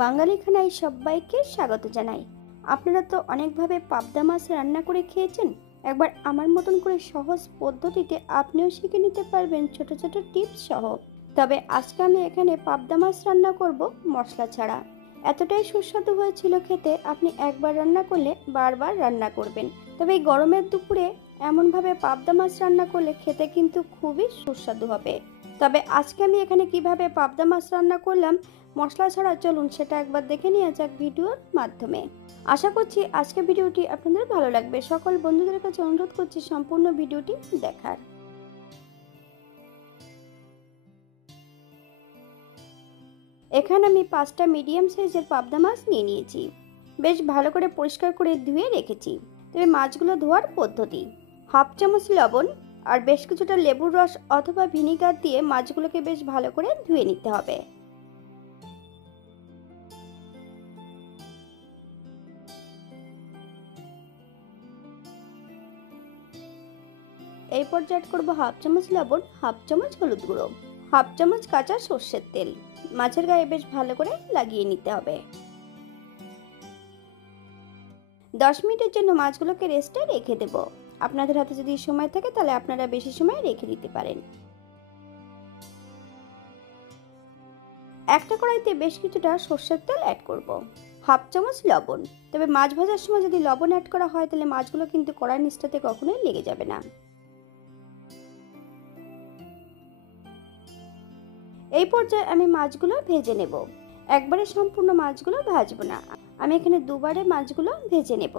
বাঙালি খানায় সবাইকে স্বাগত জানাই। আপনারা তো অনেকভাবে পাবদা মাছ রান্না করে খেয়েছেন। একবার আমার মতন করে সহজ পদ্ধতিতে আপনিও শিখে নিতে পারবেন ছোট ছোট টিপস সহ। তবে আজকে আমি এখানে পাবদা মাছ রান্না করব মশলা ছাড়া। এতটাই সুস্বাদু হয়েছিল খেতে, আপনি একবার রান্না করলে বারবার রান্না করবেন। তবে এই গরমের দুপুরে এমনভাবে পাবদা মাছ রান্না করলে খেতে কিন্তু খুবই সুস্বাদু হবে। তবে আজকে আমি এখানে কিভাবে পাবদা মাছ রান্না করলাম মশলা ছাড়া, চলুন সেটা একবার দেখে নেওয়া যাক ভিডিওর মাধ্যমে। আশা করছি আজকের ভিডিওটি আপনাদের ভালো লাগবে। সকল বন্ধুদের কাছে অনুরোধ করছি সম্পূর্ণ ভিডিওটি দেখার। এখানে আমি 5টা মিডিয়াম সাইজের পাবদা মাছ নিয়ে নিয়েছি। বেশ ভালো করে পরিষ্কার করে ধুয়ে রেখেছি। তবে মাছগুলো ধোয়ার পদ্ধতি: হাফ চামচ লবণ আর বেশ কিছুটা লেবুর রস অথবা ভিনিগার দিয়ে মাছগুলোকে বেশ ভালো করে ধুয়ে নিতে হবে। এই পর্যায়ে অ্যাড করবো হাফ চামচ লবণ, হাফ চামচ হলুদ গুঁড়ো, হাফ চামচ কাঁচা সর্ষের তেল। মাছের গায়ে বেশ ভালো করে লাগিয়ে নিতে হবে। 10 মিনিটের জন্য মাছগুলোকে রেস্টে রেখে দেব। আপনাদের হাতে যদি সময় থাকে তাহলে আপনারা বেশি সময় রেখে দিতে পারেন। একটা কড়াইতে বেশ কিছুটা সর্ষের তেল অ্যাড করব, হাফ চামচ লবণ। তবে মাছ ভাজার সময় যদি লবণ অ্যাড করা হয় তাহলে মাছগুলো কিন্তু কড়াই নিচটাতে কখনোই লেগে যাবে না। এই পর্যায়ে আমি মাছগুলো ভেজে নেব। একবারে সম্পূর্ণ মাছগুলো ভাজবো না, আমি এখানে দুবারে মাছগুলো ভেজে নেব।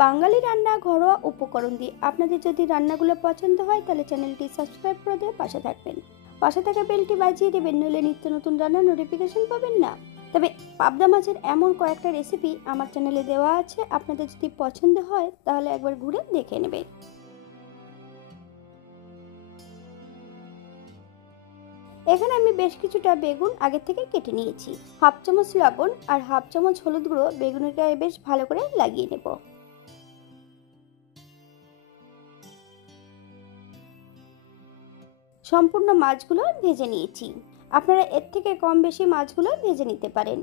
বাঙালি রান্না ঘরোয়া উপকরণ দিয়ে আপনাদের যদি রান্নাগুলো পছন্দ হয় তাহলে চ্যানেলটি সাবস্ক্রাইব করে দিয়ে পাশে থাকবেন। পাশে থাকা বেলটি বাজিয়ে দেবেন, নইলে নিত্য নতুন রান্নার নোটিফিকেশন পাবেন না। তবে পাবদা মাছের এমন কয়েকটা রেসিপি আমার চ্যানেলে দেওয়া আছে, আপনাদের যদি পছন্দ হয় তাহলে একবার ঘুরে দেখে নেবেন। এখানে আমি বেশ কিছুটা বেগুন আগে থেকে কেটে নিয়েছি। হাফ চামচ লবণ আর হাফ চামচ হলুদ গুঁড়ো বেগুনের গায়ে বেশ ভালো করে লাগিয়ে নেব। সম্পূর্ণ মাছগুলো ভেজে নিয়েছি। আপনারা এর থেকে কম বেশি মাছগুলো ভেজে নিতে পারেন।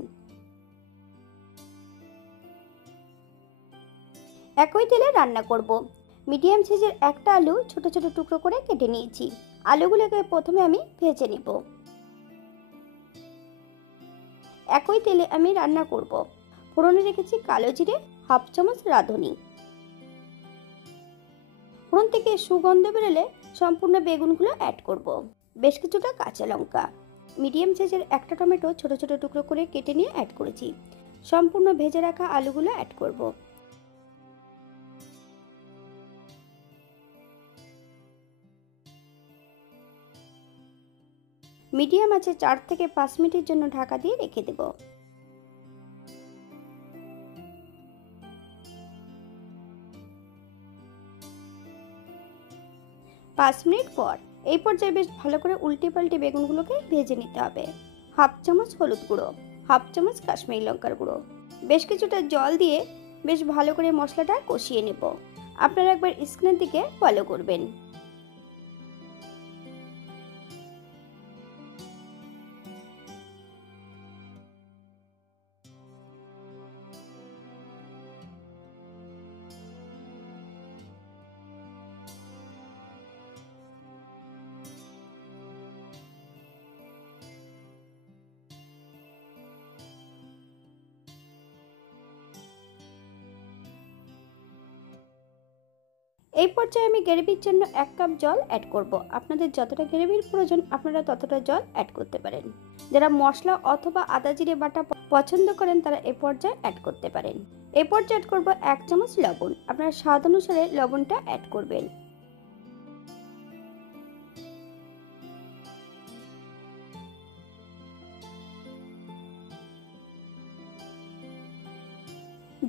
একই তেলে রান্না করব। মিডিয়াম সাইজের একটা আলু ছোট ছোট টুকরো করে কেটে নিয়েছি। আলুগুলোকে প্রথমে আমি ভেজে নেব। একই তেলে আমি রান্না করব। ফোড়নে রেখেছি কালো জিরে, হাফ চামচ রাঁধুনি। ফোড়ন থেকে সুগন্ধ বেরোলে সম্পূর্ণ বেগুনগুলো অ্যাড করব। বেশ কিছুটা কাঁচা লঙ্কা, মিডিয়াম সাইজের একটা টমেটো ছোট ছোট টুকরো করে কেটে নিয়ে অ্যাড করেছি। সম্পূর্ণ ভেজে রাখা আলুগুলো অ্যাড করব। মিডিয়াম আঁচে 4 থেকে 5 মিনিটের জন্য ঢাকা দিয়ে রেখে দেব। 5 মিনিট পর এই পর্যায়ে বেশ ভালো করে উল্টে পাল্টে বেগুনগুলোকে ভেজে নিতে হবে। হাফ চামচ হলুদ গুঁড়ো, হাফ চামচ কাশ্মীরি লঙ্কার গুঁড়ো, বেশ কিছুটা জল দিয়ে বেশ ভালো করে মশলাটা কষিয়ে নেব। আপনারা একবার স্ক্রিনের দিকে ফলো করবেন। এই পর্যায়ে আমি গ্রেভির জন্য 1 কাপ জল অ্যাড করব। আপনাদের যতটা গ্রেভির প্রয়োজন আপনারা ততটা জল অ্যাড করতে পারেন। যারা মশলা অথবা আদা জিরে বাটা পছন্দ করেন তারা এই পর্যায়ে অ্যাড করতে পারেন। এই পর্যায়ে অ্যাড করব 1 চামচ লবণ। আপনারা স্বাদ অনুসারে লবণটা অ্যাড করবেন।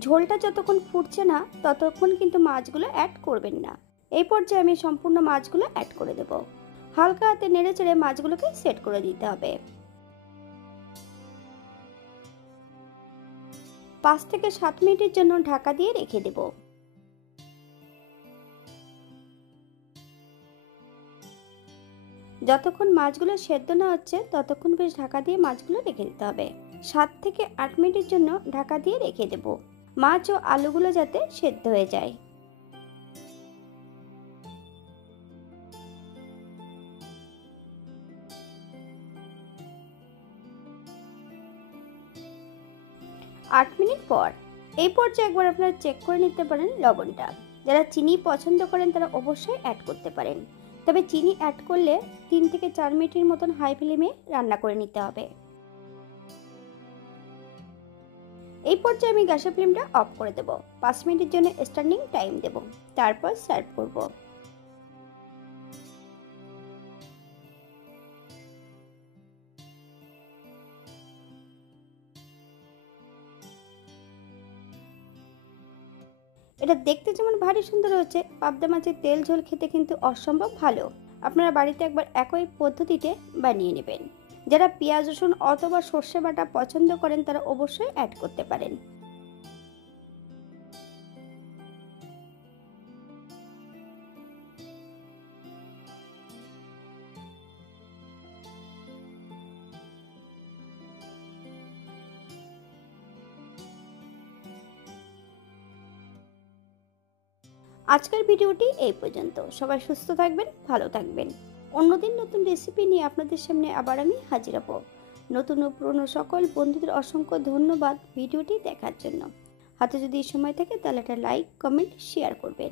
ঝোলটা যতক্ষণ ফুটছে না ততক্ষণ কিন্তু মাছগুলো অ্যাড করবেন না। এই পর্যায়ে আমি সম্পূর্ণ মাছগুলো অ্যাড করে দেব। হালকা হাতে নেড়ে চেড়ে মাছগুলোকে সেট করে দিতে হবে। 5 থেকে 7 মিনিটের জন্য ঢাকা দিয়ে রেখে দেব। যতক্ষণ মাছগুলো সেদ্ধ না হচ্ছে ততক্ষণ বেশ ঢাকা দিয়ে মাছগুলো রেখে দিতে হবে। 7 থেকে 8 মিনিটের জন্য ঢাকা দিয়ে রেখে দেব, মাছ ও আলুগুলো যাতে সেদ্ধ হয়ে যায়। 8 মিনিট পর এই পর্যায়ে একবার আপনারা চেক করে নিতে পারেন লবণটা। যারা চিনি পছন্দ করেন তারা অবশ্যই অ্যাড করতে পারেন, তবে চিনি অ্যাড করলে 3 থেকে 4 মিনিটের মতন হাই ফ্লেমে রান্না করে নিতে হবে। এই পর্যায়ে আমি গ্যাসের ফ্লেমটা অফ করে দেব, 5 মিনিটের জন্য স্ট্যান্ডিং টাইম দেব, তারপর সার্ভ করব। এটা দেখতে যেমন ভারী সুন্দর হচ্ছে, পাবদা মাছের তেল ঝোল খেতে কিন্তু অসম্ভব ভালো। আপনারা বাড়িতে একবার একই পদ্ধতিতে বানিয়ে নেবেন। যারা পেঁয়াজ রসুন অথবা সর্ষে বাটা পছন্দ করেন তারা অবশ্যই অ্যাড করতে পারেন। আজকের ভিডিওটি এই পর্যন্ত। সবাই সুস্থ থাকবেন, ভালো থাকবেন। অন্যদিন নতুন রেসিপি নিয়ে আপনাদের সামনে আবার আমি হাজির হব। নতুন ও পুরনো সকল বন্ধুদের অসংখ্য ধন্যবাদ ভিডিওটি দেখার জন্য। হাতে যদি সময় থাকে তাহলে একটা লাইক, কমেন্ট, শেয়ার করবেন।